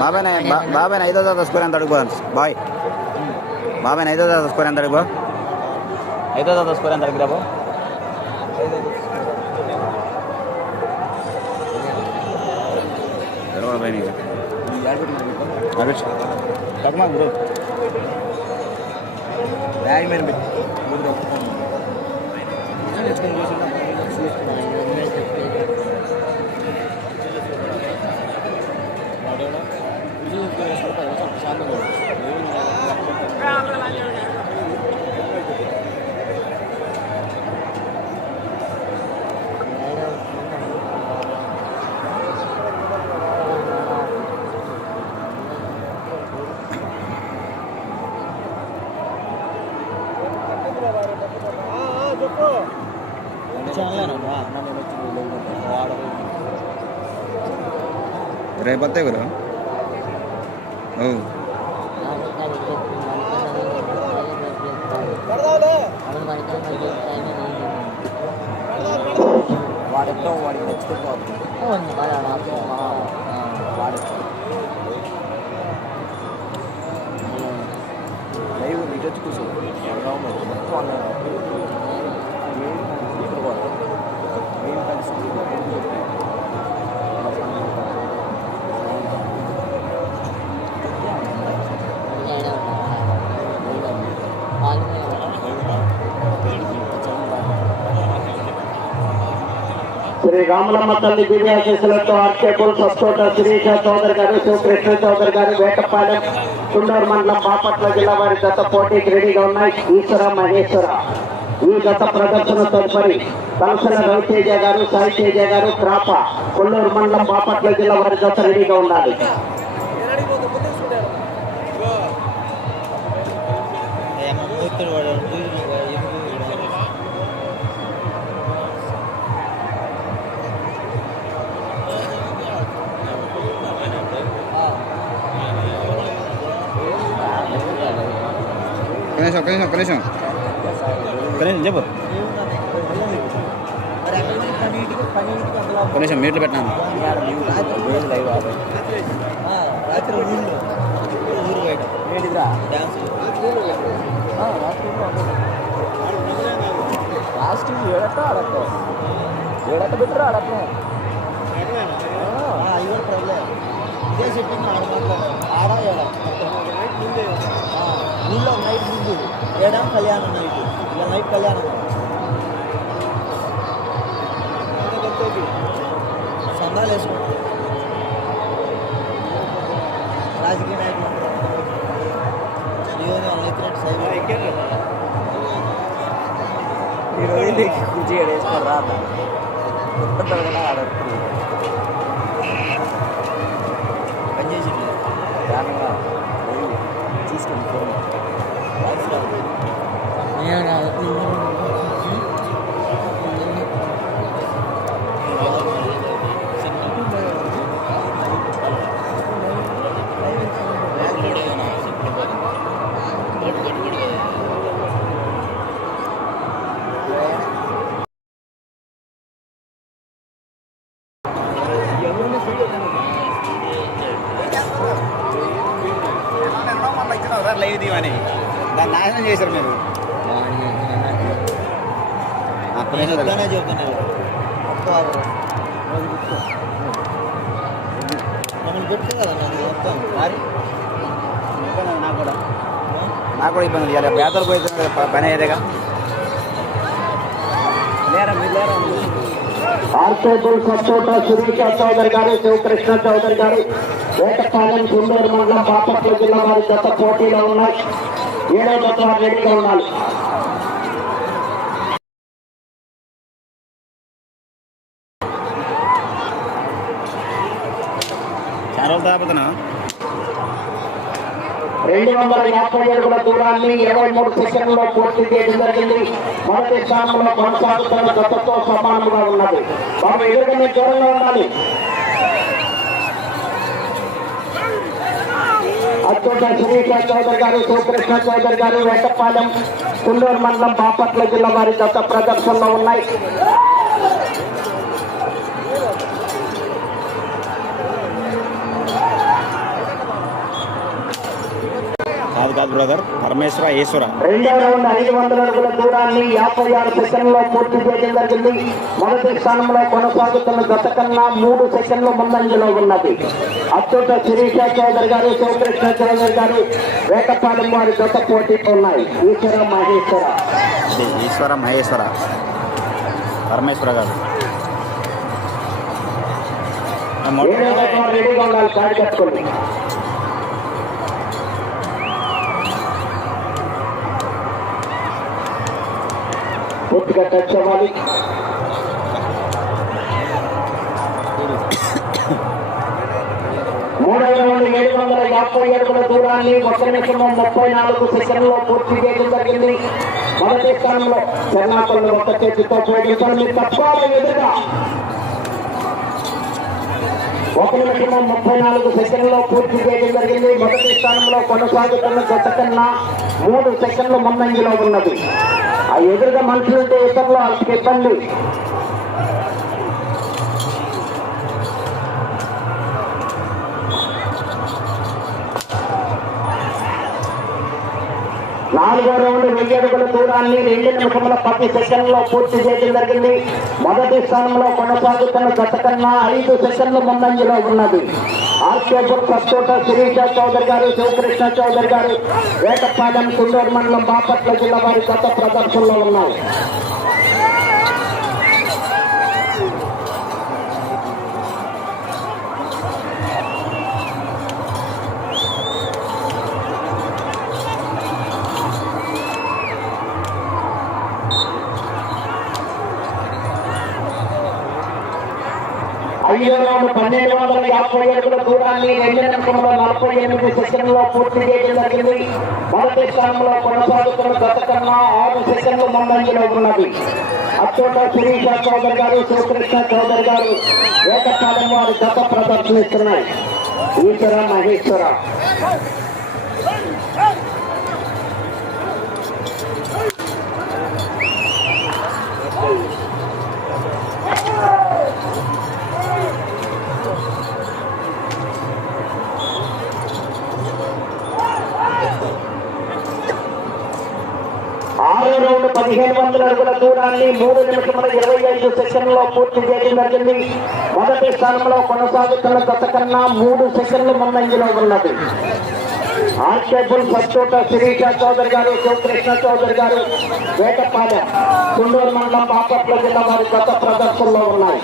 బాబాయ్ బాబాయ్ ఐదో దాదా స్కోర్ ఎంత అడుగు బాయ్. బాబాయ్ ఐదో దాదా స్కోర్ ఎంత అడుగు ఐదో దాదా స్కోర్ ఎంత అడుగు రాబో బాబాయ్ బ్యాగ్ మీద పెట్టి. రేపు వస్తాయి గురు ఓ వాడెట్లో వాడికి నచ్చుకుంటూ శ్రీ రాములమ్మ తల్లి దివ్యాశీసులతో అర్చకులు సస్తోట శిరీష చౌదరి గారు శివకృష్ణ చౌదరి గారు వేటపాలెం కుండూరు మండలం బాపట్ల జిల్లా వారి గత పోటీకి రెడీగా ఉన్నాయి. ఈశ్వర మహేశ్వర. ఈ గత ప్రదర్శన తదుపరి కలసల రవితేజ గారు సాయి తేజ గారు క్రాప కొల్లూరు మండలం బాపట్ల జిల్లా వారి గత రెడీగా ఉండాలి. ఒక్క నిమిషం ఒక్క నిమిషం చెప్పు నిమిషం మీట్లు పెట్టినాను లాస్ట్ ఏడట అడక్క ఏడట పెట్టరా అడక్క ప్రాబ్లం ఇదే చెప్పింది ఆడ మాట్లాడారు ఆడ ఏడ ఊళ్ళో నైట్ ఏడా కళ్యాణం నైట్ ఇలా నైట్ కళ్యాణం. సందాలు వేసుకుంటాం రాజకీయ నాయకులు. సైబర్ ఈరోజు కుర్చీ వేసుకొని రా కూడా ఆడరు పని చేసింది దానంగా తీసుకొని lady money. దాన్ని నాశనం చేశారు మీరు. మమ్మల్ని పెట్టు కదా మరి? నాకు కూడా. నాకు కూడా ఇబ్బంది ఇవ్వాలి పేదలు పోయితే పని అయ్యేదేగా. ఆర్కేబుల్ సచ్చోట శిరీష చౌదరి గారు శివకృష్ణ చౌదరి గారు వేటపాలెం గుండూరు మండలం బాపట్ల జిల్లా వారి గత పోటీలో ఉన్నాయి. ఏడో గత వారు రెడీగా ఉండాలి. రెండు వందల యాభై అడుగుల దూరాన్ని ఇరవై మూడు సెకండ్లో పూర్తి చేయడం జరిగింది. మొదటి స్థానంలో కొనసాగుతున్న గతతో సమానంగా ఉన్నది. మనం ఎదురుగానే దూరంగా ఉండాలి. అత్యంత శిరీష చౌదరి గారు శివకృష్ణ చౌదరి గారు వెట్టపాలెం కుండూరు మండలం బాపట్ల జిల్లా వారి గత ప్రదర్శనలో ఉన్నాయి బ్రదర్ పరమేశ్వర ఈశ్వర రెండవ రౌండ్ ఐదు వందల అడుగుల దూరాన్ని యాభై ఆరు సెకండ్లో పూర్తి చేయడం జరిగింది. మొదటి స్థానంలో కొనసాగుతున్న గత కన్నా మూడు సెకండ్లు ముందంజలో ఉన్నది. అత్యుత శిరీష చౌదరి గారు శివకృష్ణ చౌదరి గారు వేటపాలెం వారి గత పోటీలో ఉన్నాయి. ఈశ్వర మహేశ్వర. ఈశ్వర మహేశ్వర. పరమేశ్వర గారు. ఆ గట్టిగా టచ్ అవ్వాలి. మూడవ రౌండ్ ఏడు వందల యాభై అడుగుల దూరాన్ని ఒక నిమిషం ముప్పై నాలుగు సెకండ్లో పూర్తి చేయడం జరిగింది. మొదటి స్థానంలో చెన్నాపల్లి ఒక చేతితో పోటీతో తప్పాల ఎదురుగా ఒక నిమిషం ముప్పై నాలుగు సెకండ్లో పూర్తి చేయడం జరిగింది. మొదటి స్థానంలో కొనసాగుతున్న గత కన్నా మూడు సెకండ్లు ముందంజలో ఉన్నది. ఎదురుగా మనుషులుంటే ఇతరులు వాళ్ళకి ఇబ్బంది. నాలుగో రౌండ్ వెయ్యి అడుగుల దూరాన్ని రెండు నిమిషముల పది సెకండ్లో పూర్తి చేయడం జరిగింది. మొదటి స్థానంలో కొనసాగుతున్న గత కన్నా ఐదు సెకండ్లు ముందంజలో ఉన్నది. ఆర్కేపూర్ ప్రస్తుత శిరీష చౌదరి గారు శివకృష్ణ చౌదరి గారు వేటపాలెం కుండూరు మండలం బాపట్ల జిల్లా వారి గత ప్రదర్శనలో ఉన్నారు. యాభై అడుగుల దూరాన్ని రెండు నిమిషంలో నలభై ఎనిమిది సెకండ్లో పూర్తి చేయడం జరిగింది. మొదటి స్థానంలో కొనసాగుతున్న గత కన్నా ఆరు సెకండ్లు ముందంజలో ఉన్నది అచ్చోట శిరీష చౌదరి గారు శివకృష్ణ చౌదరి గారు ఏకకాలం వారి గత ప్రదర్శనిస్తున్నాయి. ఈశ్వర మహేశ్వర. రౌండ్ పదిహేను వందల అడుగుల దూరాన్ని మూడు నిమిషముల ఇరవై ఐదు సెకండ్లో పూర్తి చేయడం జరిగింది. మొదటి స్థానంలో కొనసాగుతున్న గత కన్నా మూడు సెకండ్లు ముందంజలో ఉన్నది. ఆర్కేబుల్ సచ్చోట శిరీష చౌదరి గారు శివకృష్ణ చౌదరి గారు వేటపాలెం కుండూరు మండలం బాపట్ల జిల్లా వారి గత ప్రదర్శనలో ఉన్నాయి.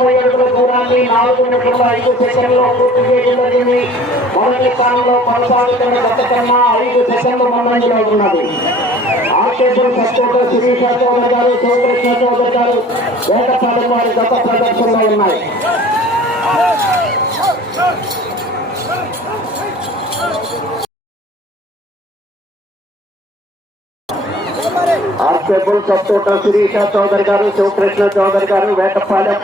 వందల దూరాన్ని నాలుగు ఐదు సెకండ్లో పూర్తి చేయడం మొదటి స్థానంలో కొనసాగుతున్న గత కన్నా ఐదు సెకండ్లు ముందంజలో ఉన్నది. ఆర్కేపురం సత్తోట శిరీష గారు చౌదరి గారు వేటపాలెం వారి గత ప్రదర్శనలో ఉన్నాయి. ఆర్కేపుల్ సత్తోట శిరీష చౌదరి గారు శివకృష్ణ చౌదరి గారు వేటపాలెం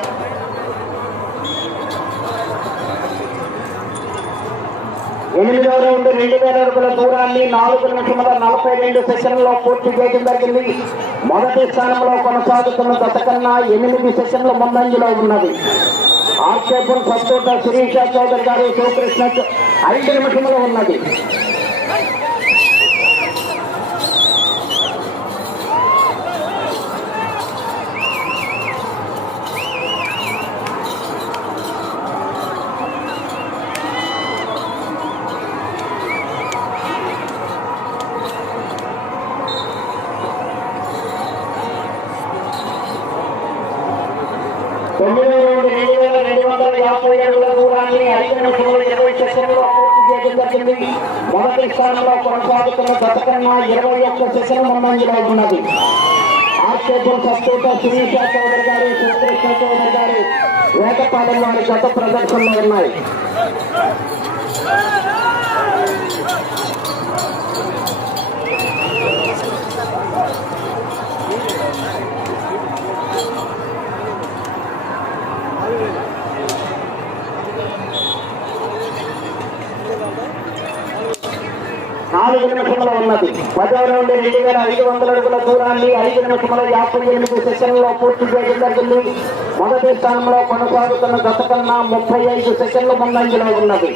ఎనిమిదవ రౌండ్ రెండు వేల అడుగుల దూరాన్ని నాలుగు నిమిషముల నలభై రెండు సెకండ్లో పూర్తి చేయడం జరిగింది. మొదటి స్థానంలో కొనసాగుతున్న గతకన్నా ఎనిమిది సెషన్ల ముందంజలో ఉన్నది. ఆక్షేపం సత్తోట శిరీష చౌదరి గారు శివకృష్ణ ఐదు నిమిషములు ఉన్నది. అడుగుల దూరాన్ని ఐదు ఇరవై సెకండ్లో పూర్తి చేయడం జరిగింది. మొదటి స్థానంలో కొనసాగుతున్న గత కన్నా ఇరవై ఒక్క సెకండ్ ముందంజలో ఉన్నది. ఆర్కేపుల్ సస్తూట శిరీష చౌదరి గారు సుకృష్ణ చౌదరి గారు వేటపాలెం వారి గత ప్రదర్శనలో ఉన్నాయి. నిమిషంలో ఉన్నది. పదవ నుండి రెండు వేల ఐదు వందల అడుగుల దూరాన్ని ఐదు నిమిషంలో యాభై ఎనిమిది సెషన్లో పూర్తి చేయడం జరిగింది. మొదటి స్థానంలో కొనసాగుతున్న గత కన్నా ముప్పై ఐదు సెకండ్ల ముందంజలో ఉన్నది.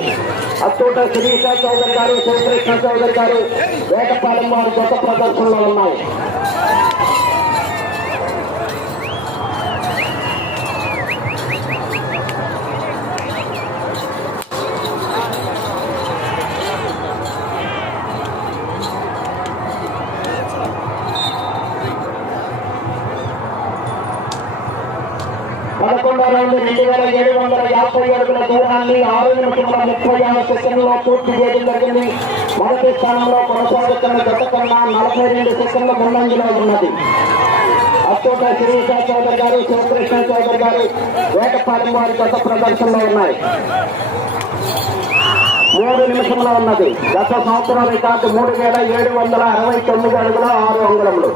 అచ్చోట శిరీష చౌదరి గారు శ్రీకృష్ణ చౌదరి గారు వేటపాలెం వారి గత ప్రదర్శనలో ఉన్నాయి. రెండు రెండు వేల ఏడు వందల యాభై అడుగుల దూరాన్ని ఆరు నిమిషముల ముప్పై ఆరు సెకండ్లో పూర్తి చేయడం జరిగింది. మొదటి స్థానంలో కొనసాగుతున్న గత కన్నా నలభై రెండు సెకండ్ల ముందంజలో ఉన్నది. అచ్చోట శిరీష చౌదరి గారు శివకృష్ణ చౌదరి గారు వేటపాలెం వారి గత ప్రదర్శనలో ఉన్నాయి. మూడు నిమిషంలో ఉన్నది. గత సంవత్సరం రికార్డు మూడు వేల ఏడు వందల అరవై తొమ్మిది అడుగుల ఆరు అంగుళములు.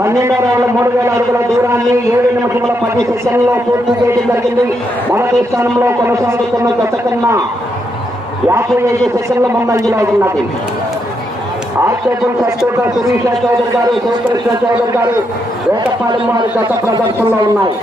పన్నెండో రౌండ్ మూడు వేల అడుగుల దూరాన్ని ఏడు నిమిషముల పది సెషన్లో పూర్తి చేయడం జరిగింది. మొదటి స్థానంలో కొనసాగుతున్న గత కన్నా యాభై ఐదు సెకండ్ల ముందంజలో ఉన్నది. ఆర్కేపుల్ సచ్చోట శిరీష చౌదరి గారు శివకృష్ణ చౌదరి గారు వేటపాలెం వారి గత ప్రదర్శనలో ఉన్నాయి.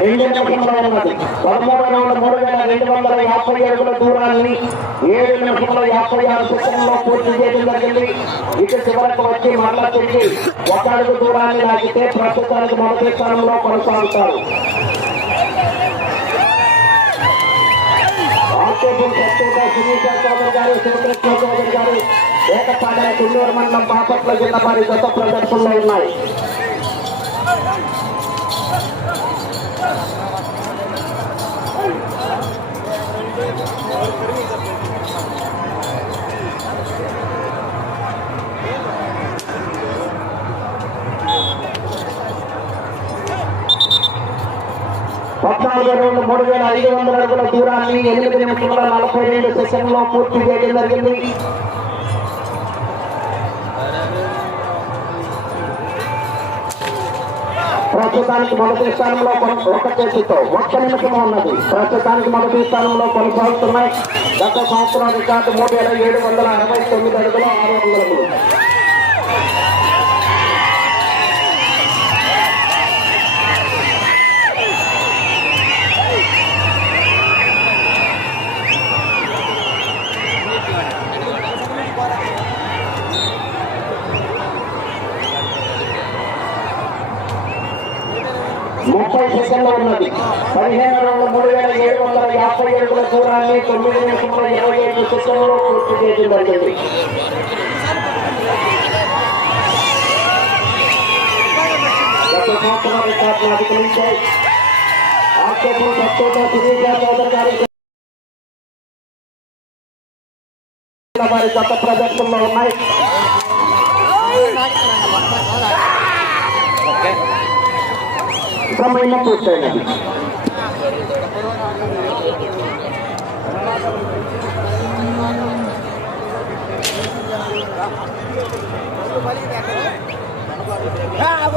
రెండు నిమిషంలో ఉన్నది పదమూడు మూడు వేల రెండు వందల యాభై అడుగుల దూరాన్ని ఏడు నిమిషంలో యాభై ఆరు సెకండ్లో పూర్తి చేయడం జరిగింది ఇటు చివరకు వచ్చి మళ్ళా తిరిగి ఒక అడుగు దూరాన్ని లాగితే ప్రస్తుతానికి మొదటి స్థానంలో కొనసాగుతారు ఆర్కేపుల్ సత్తుట సునీత చౌదరి గారు శివకృష్ణ చౌదరి గారు కుండూరు మండలం బాపట్ల జిల్లా వారి గత ప్రదర్శనలో ఉన్నాయి. పద్నాలుగు రెండు మూడు వేల ఐదు వందల అడుగుల దూరాన్ని ఎనిమిది నిమిషముల నలభై రెండు సెషన్లో పూర్తి చేయడం జరిగింది. ప్రస్తుతానికి మొదటి స్థానంలో ఒక చేతితో ఒక్క నిమిషం ఉన్నది. ప్రస్తుతానికి మొదటి స్థానంలో కొనసాగుతున్నాయి. గత సంవత్సరం రికార్డు మూడు వేల ఏడు వందల అరవై తొమ్మిది అడుగులు ఆరు వందల ముప్పై సెకండ్లు ఉన్నది పదిహేను రెండు మూడు వేల ఏడు వందల యాభై అడుగుల దూరాన్ని తొమ్మిది నిమిషంలో ఇరవై ఐదు సెకండ్లో పూర్తి చేయడం జరిగింది గత సంవత్సరం రికార్డును అధిగమించాయి ఆర్కేపుల్ సత్తోట సునీత చౌదరి గారి వారి గత ప్రదర్శనలో ఉన్నాయి બ્રહ્મણ્ય પુત્ર નથી હા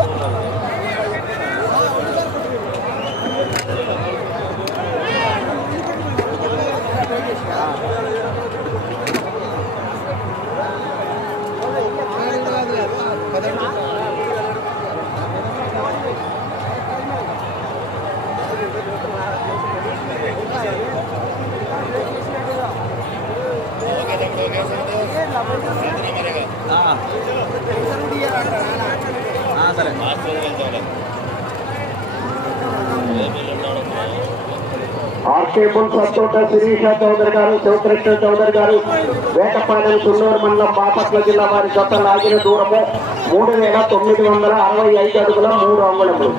బుల్ సత్తోట శిరీష చౌదరి గారు శివకృష్ణ చౌదరి గారు వేటపాలెం సున్నూరు మండలం బాపట్ల జిల్లా వారి జత లాగిన దూరము మూడు వేల తొమ్మిది వందల అరవై ఐదు అడుగుల మూడు అంగుళములు.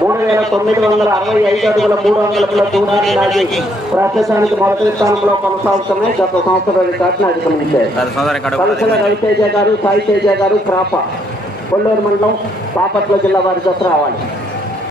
మూడు వేల తొమ్మిది వందల అరవై ఐదు అడుగుల మూడు అంగుళముల దూరాన్ని లాగి ప్రస్తుతానికి మొదటి స్థానంలో కొనసాగుతున్నాయి గత సంవత్సరం రికార్డును అధిగమించాయి కలసల రవితేజ గారు సాయి తేజ గారు క్రాప కొల్లూరు మండలం బాపట్ల జిల్లా వారి జత రావాలి.